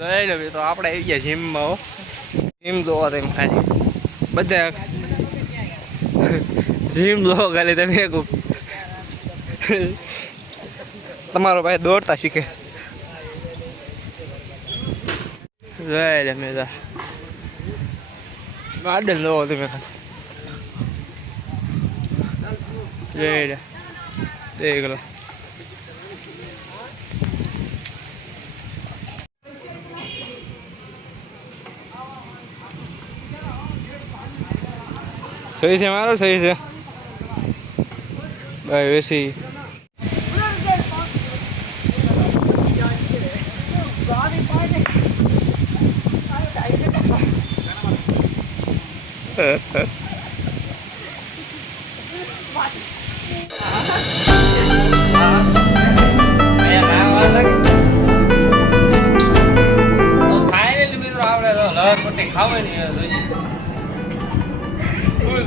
લઈ લો તો આપણે આવી ગયા જીમમાં હો. જીમ જોવો તેમ ખાલી બધા જીમ લો ખાલી તમે તમારો ભાઈ દોડતા શીખે. લઈ લે મેં ગાર્ડન જોવો તમે ખાલી લઈ લે દેખ લો. सही से मारो सही से भाई वैसे ही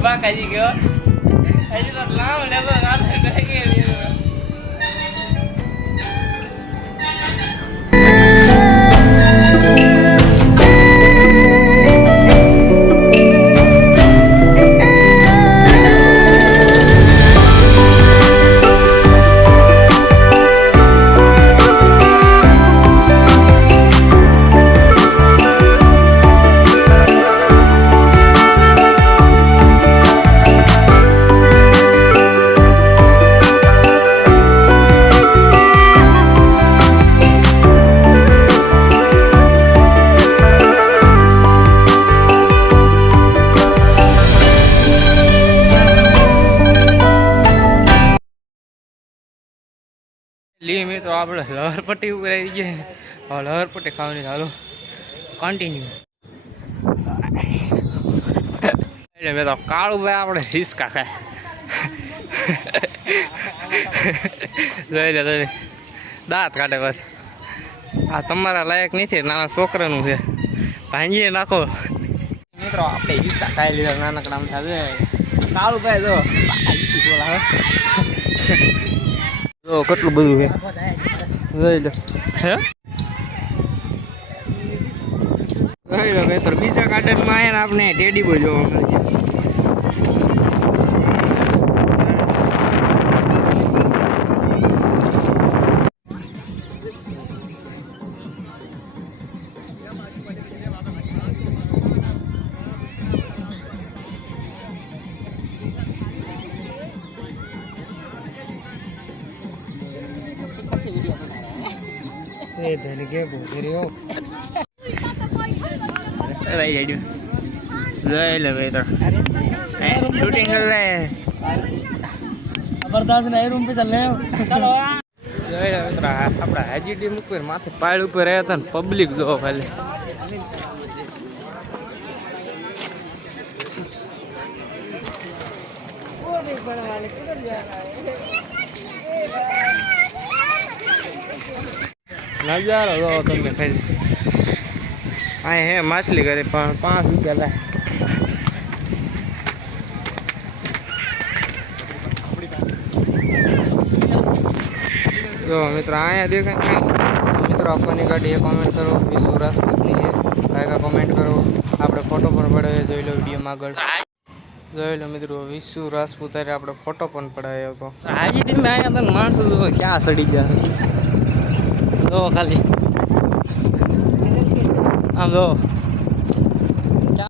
બાકાજી ગયો હજી તો લાવ ને તો રાત થઈ ગઈ. લી મિત્રો આપણે લહરપટ્ટી ઉપર આવી ગયા. હવે લહરપટ્ટી ખાવાની ચાલો કન્ટિન્યુ. એટલે મેં તો કાળું ભાઈ આપણે હિસકા ખાય. જોઈ લે દાંત કાઢે બસ. આ તમારા લાયક નથી, નાના છોકરાનું છે. ભાંગીએ નાખો મિત્રો. આપણે હિસકા ખાઈ લીધા નાનકડા થાય. કાળું ભાઈ જો બોલાવે જો કેટલું બધું છે. જોઈ લો હે જોઈ લો મિત્રો. બીજા ગાર્ડનમાં આવીને આપણે ટેડી બોય જોવા મળે છે. धन के बोल रहे हो भाई जाइए ले ले भाई इधर शूटिंग कर रहे हैं. जबरदस्त नए रूम पे चल रहे हो. चलो जय मित्र. આપડા હાજીડી ઉપર માથે પાળ ઉપર રહ્યા હતા ને પબ્લિક જો ખાલી. नजारा जो तुमने खाली आए हैं मछली करे 5 रुपया ला. जो मित्र आया देखें मित्र अपनी गाड़ी है कमेंट करो. विश्व राजपूतनी है भाई का कमेंट करो. આપણે ફોટો પણ પડાવ્યો જોઈ લો વિડીયોમાં આગળ. જોઈ લો મિત્રો વિશ્વ રાજપૂત આપણે ફોટો પણ પડાવ્યો હતો. હાજી ટીમ આયા હતા માણસો જો ક્યાં સડી ગયા જો ખાલી આમ જો